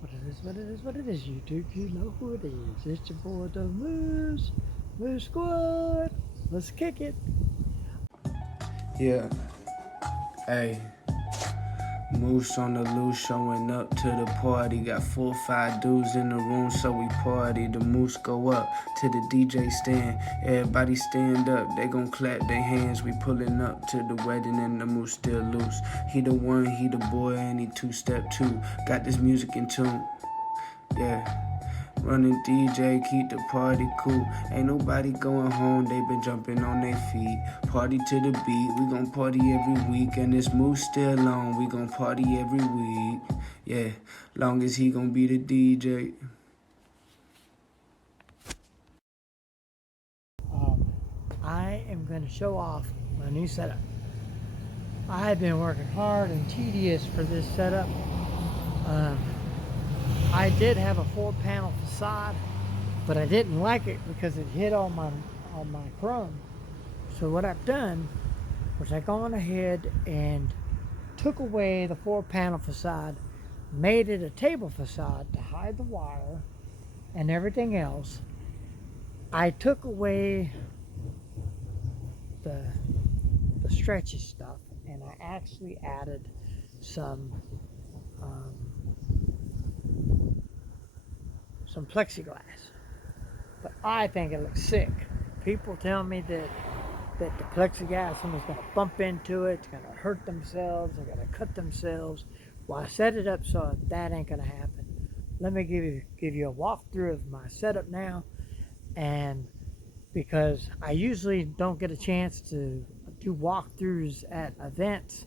What it is, YouTube. You know who it is. It's your boy, the Moose. Moose Squad. Let's kick it. Yeah, hey, Moose on the loose, showing up to the party. Got 4 or 5 dudes in the room, so we party. The Moose go up to the DJ stand. Everybody stand up, they gon' clap their hands. We pulling up to the wedding and the Moose still loose. He the one, he the boy, and he 2-step too. Got this music in tune, yeah. Running DJ, keep the party cool. Ain't nobody going home, they been jumping on their feet. Party to the beat, we gon' party every week. And this Moose still on, we gon' party every week. Yeah, long as he gon' be the DJ. I am going to show off my new setup. I have been working hard and tedious for this setup. I did have a 4-panel facade, but I didn't like it because it hit all my chrome. So what I've done was I gone ahead and took away the 4-panel facade, made it a table facade to hide the wire and everything else. I took away the stretchy stuff, and I actually added some plexiglass. But I think it looks sick. People tell me that the plexiglass, someone's going to bump into it, it's going to hurt themselves, they're going to cut themselves. Well, I set it up so that ain't going to happen. Let me give you a walkthrough of my setup now, and because I usually don't get a chance to do walkthroughs at events,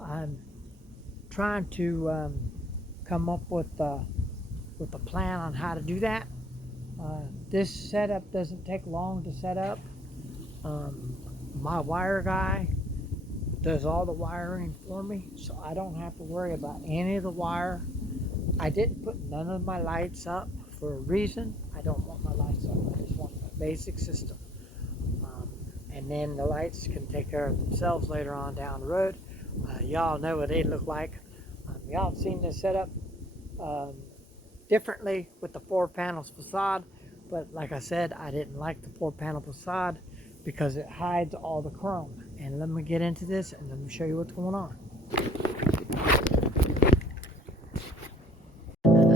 I'm trying to come up with a plan on how to do that. This setup doesn't take long to set up. My wire guy does all the wiring for me, so I don't have to worry about any of the wire. I didn't put none of my lights up for a reason. I don't want my lights up. I just want a basic system. And then the lights can take care of themselves later on down the road. Y'all know what they look like. Y'all have seen this setup differently with the 4-panels facade, but like I said, I didn't like the 4-panel facade because it hides all the chrome. And let me get into this and let me show you what's going on.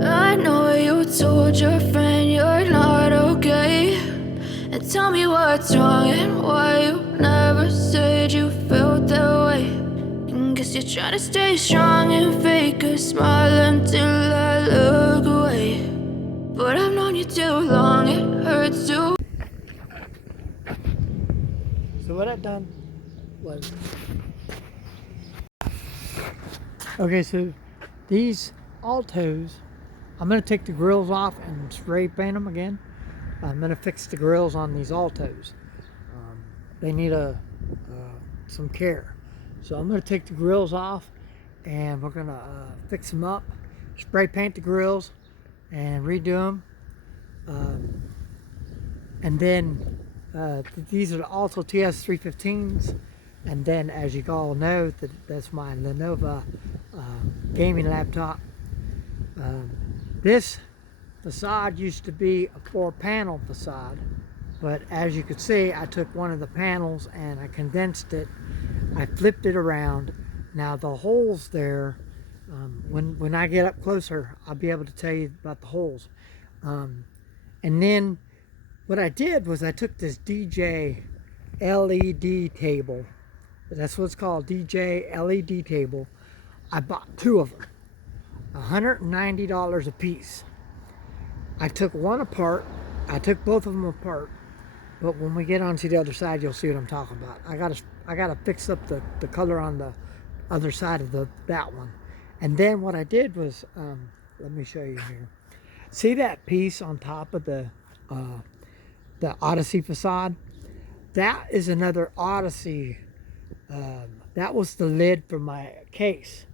I know you told your friend you're not okay, and tell me what's wrong and why you never said you felt that way. And guess you're trying to stay strong and fake a smile until I look away. But I've known you too long, it hurts to. So what I've done was, okay, so these Altos, I'm going to take the grills off and spray paint them again. I'm going to fix the grills on these Altos. They need some care. So I'm going to take the grills off and we're going to fix them up, spray paint the grills and redo them. And then these are the Alto TS315s. And then, as you all know, that's my Lenovo gaming laptop. This facade used to be a 4-panel facade, but as you can see, I took one of the panels and I condensed it. I flipped it around. Now the holes there, when I get up closer, I'll be able to tell you about the holes. And then what I did was I took this DJ LED table. That's what it's called, DJ LED table. I bought 2 of them, $190 a piece. I took one apart. I took both of them apart, but when we get onto the other side, you'll see what I'm talking about. I gotta fix up the color on the other side of that one. And then what I did was, let me show you here. See that piece on top of the Odyssey facade? That is another Odyssey. That was the lid for my case,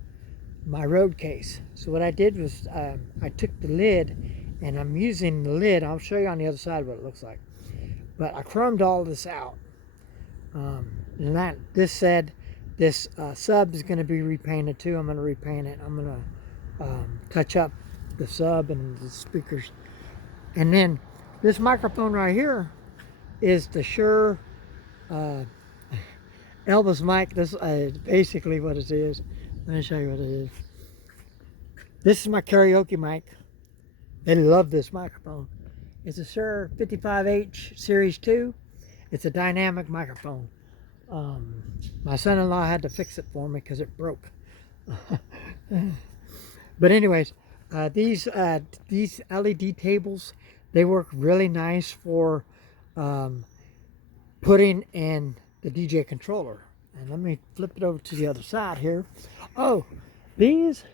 my road case. So what I did was I took the lid and I'm using the lid. I'll show you on the other side what it looks like. But I chromed all this out. And this said this sub is going to be repainted too. I'm going to repaint it. I'm going to touch up the sub and the speakers. And then this microphone right here is the Shure Elvis mic. This is basically what it is. Let me show you what it is. This is my karaoke mic. They love this microphone. It's a Shure 55H Series 2. It's a dynamic microphone. My son-in-law had to fix it for me because it broke. But anyways, these LED tables, they work really nice for putting in the DJ controller. And let me flip it over to the other side here. Oh, these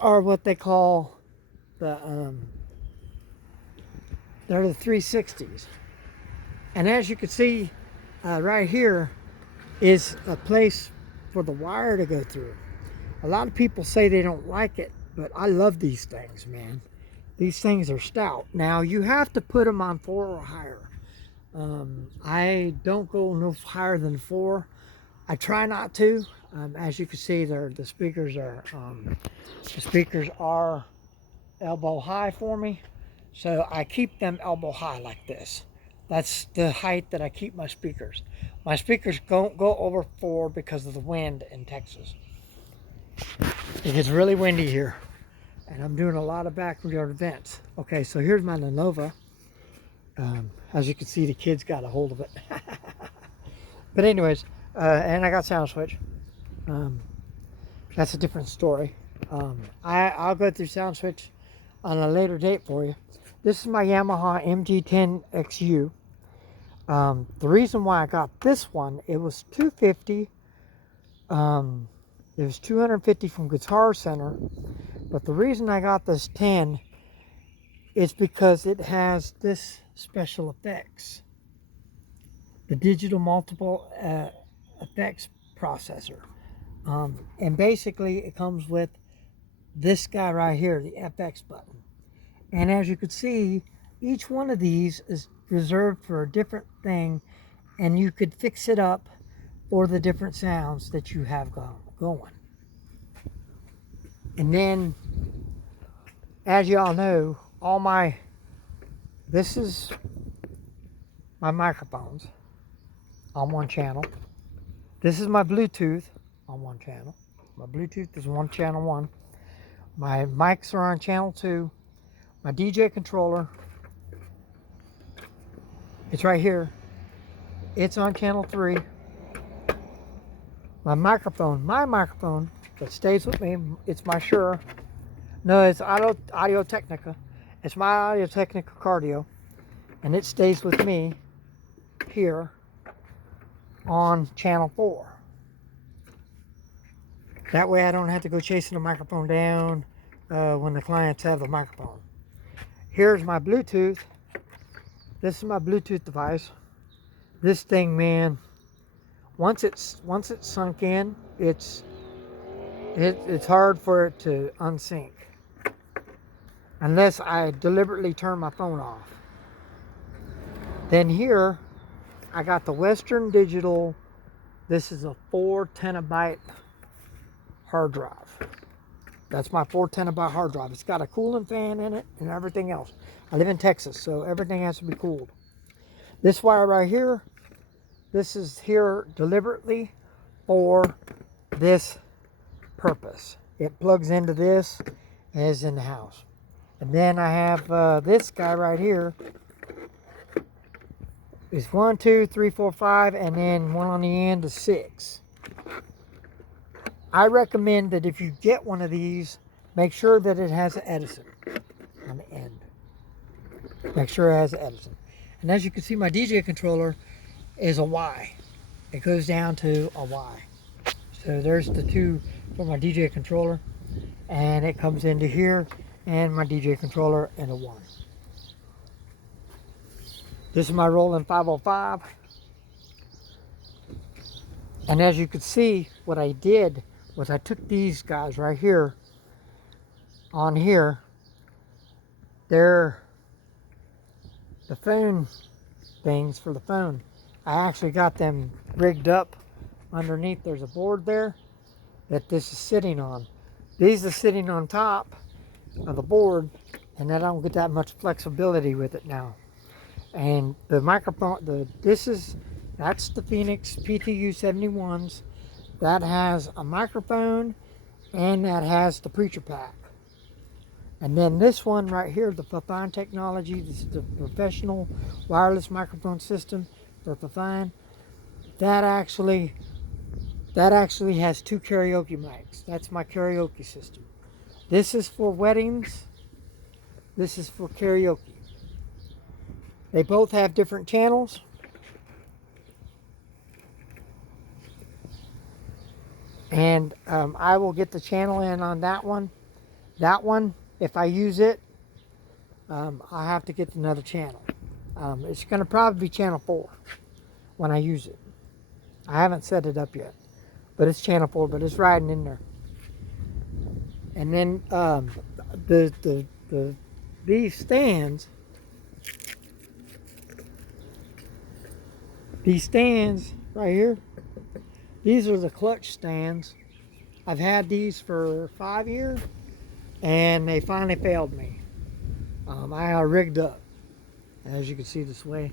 are what they call the they're the 360s. And as you can see, right here is a place for the wire to go through. A lot of people say they don't like it, but I love these things, man. These things are stout. Now, you have to put them on 4 or higher. I don't go no higher than 4. I try not to. As you can see, the speakers are elbow high for me, so I keep them elbow high like this. That's the height that I keep my speakers. My speakers don't go over 4 because of the wind in Texas. It gets really windy here, and I'm doing a lot of backyard events. Okay, so here's my Lenovo. As you can see, the kids got a hold of it. But anyways, and I got sound switch. That's a different story. I'll go through sound switch on a later date for you. This is my Yamaha MG10XU. The reason why I got this one, it was $250. It was $250 from Guitar Center. But the reason I got this 10 is because it has this special effects. The digital multiple effects processor. And basically it comes with this guy right here, the FX button. And as you can see, each one of these is reserved for a different thing, and you could fix it up for the different sounds that you have going. And then, as you all know, this is my microphones on one channel. This is my Bluetooth on one channel. My Bluetooth is on channel 1. My mics are on channel 2. My DJ controller, it's right here. It's on channel 3. My microphone that stays with me, it's my Shure. No, it's Audio Technica. It's my Audio Technica Cardio, and it stays with me here on channel 4. That way I don't have to go chasing the microphone down when the clients have the microphone. Here's my Bluetooth. This is my Bluetooth device. This thing, man, once it's sunk in, it's hard for it to unsync unless I deliberately turn my phone off. Then here I got the Western Digital. This is a 4 terabyte hard drive. That's my 4 terabyte hard drive. It's got a cooling fan in it and everything else. I live in Texas, so everything has to be cooled. This wire right here, this is here deliberately for this purpose. It plugs into this and is in the house. And then I have this guy right here. It's 1, 2, 3, 4, 5, and then one on the end is 6. I recommend that if you get one of these, make sure that it has an Edison on the end. Make sure it has an Edison. And as you can see, my DJ controller is a Y. It goes down to a Y. So there's the 2 for my DJ controller. And it comes into here, and my DJ controller into 1. This is my Roland 505. And as you can see, what I did was I took these guys right here, on here, they're the phone things for the phone. I actually got them rigged up underneath. There's a board there that this is sitting on. These are sitting on top, of the board, and I don't get that much flexibility with it now. And the microphone, that's the Phoenix PTU 71s. That has a microphone and that has the preacher pack. And then this one right here, the Fifine Technology, this is the professional wireless microphone system for Fifine. That actually has 2 karaoke mics. That's my karaoke system. This is for weddings. This is for karaoke. They both have different channels. And I will get the channel in on that one. That one, if I use it, I have to get another channel. It's going to probably be channel 4 when I use it. I haven't set it up yet, but it's channel 4, but it's riding in there. And then these stands right here, these are the clutch stands. I've had these for 5 years and they finally failed me. I got rigged up, as you can see this way.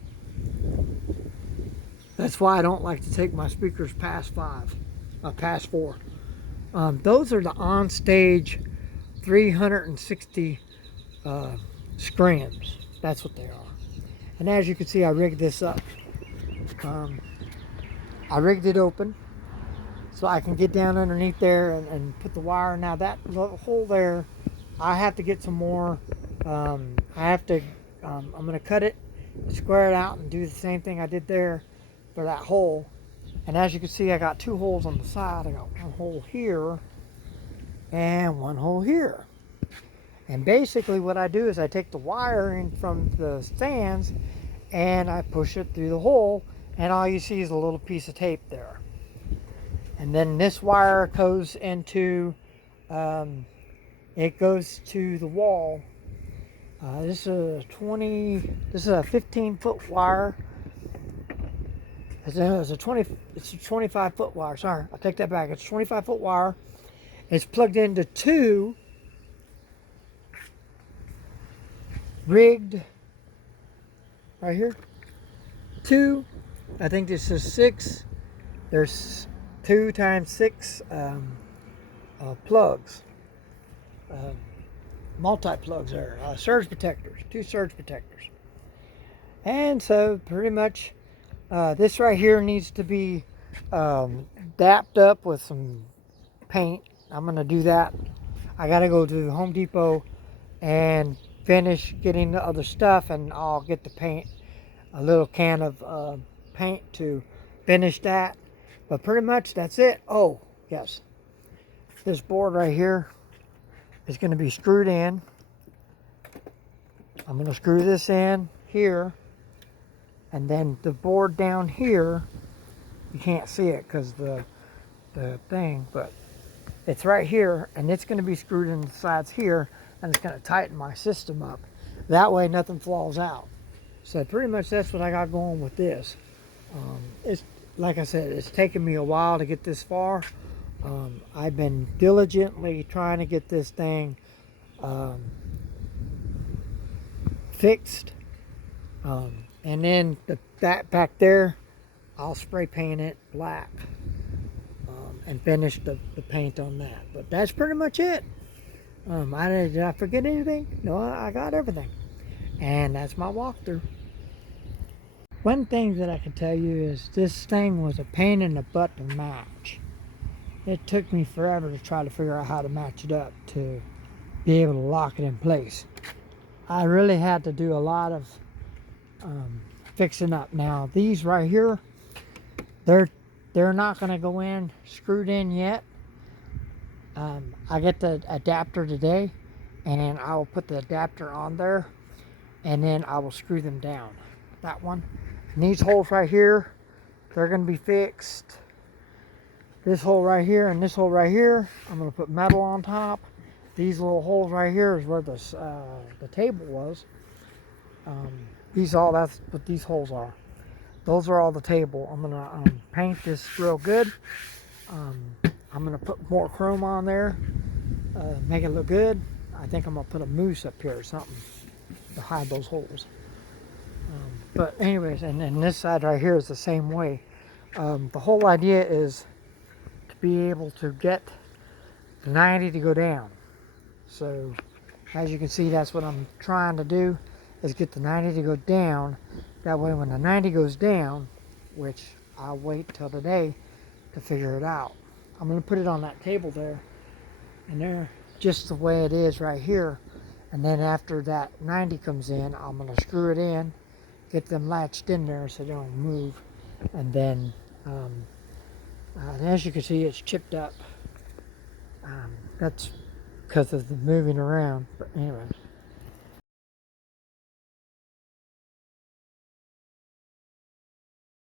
That's why I don't like to take my speakers past 4. Those are the on-stage 360 screams. That's what they are. And as you can see, I rigged this up. I rigged it open so I can get down underneath there and put the wire. Now that little hole there, I have to get some more. I'm going to cut it, square it out, and do the same thing I did there for that hole. And as you can see, I got 2 holes on the side. I got 1 hole here and 1 hole here. And basically what I do is I take the wiring from the stands and I push it through the hole, and all you see is a little piece of tape there. And then this wire goes into, it goes to the wall. This is a 15-foot wire. It's a 25-foot wire. Sorry, I'll take that back. It's a 25-foot wire. It's plugged into 2 rigged right here. 2, I think this is 6. There's 2 times 6 plugs, multi-plugs there, surge protectors, 2 surge protectors. And so pretty much this right here needs to be dapped up with some paint. I'm going to do that. I got to go to Home Depot and finish getting the other stuff, and I'll get the paint, a little can of paint to finish that. But pretty much that's it. Oh, yes. This board right here is going to be screwed in. I'm going to screw this in here. And then the board down here, you can't see it because the thing, but it's right here, and it's going to be screwed in the sides here, and it's going to tighten my system up. That way nothing falls out. So pretty much that's what I got going with this. It's like I said, it's taken me a while to get this far. I've been diligently trying to get this thing fixed. And then that back there, I'll spray paint it black and finish the paint on that. But that's pretty much it. Did I forget anything? No, I got everything. And that's my walkthrough. One thing that I can tell you is this thing was a pain in the butt to match. It took me forever to try to figure out how to match it up to be able to lock it in place. I really had to do a lot of fixing up. Now these right here, they're not going to go in screwed in yet. I get the adapter today, and I will put the adapter on there, and then I will screw them down. That one. And these holes right here, they're going to be fixed. This hole right here and this hole right here, I'm going to put metal on top. These little holes right here is where the table was. That's what these holes are. Those are all the table. I'm going to paint this real good. I'm going to put more chrome on there, make it look good. I think I'm gonna put a moose up here or something to hide those holes. But anyways, and then this side right here is the same way. The whole idea is to be able to get the 90 to go down. So as you can see, that's what I'm trying to do, is get the 90 to go down. That way when the 90 goes down, which I'll wait till today to figure it out. I'm going to put it on that table there, and there, just the way it is right here. And then after that 90 comes in, I'm going to screw it in, get them latched in there so they don't move. And then, as you can see, it's chipped up. That's because of the moving around. But anyways,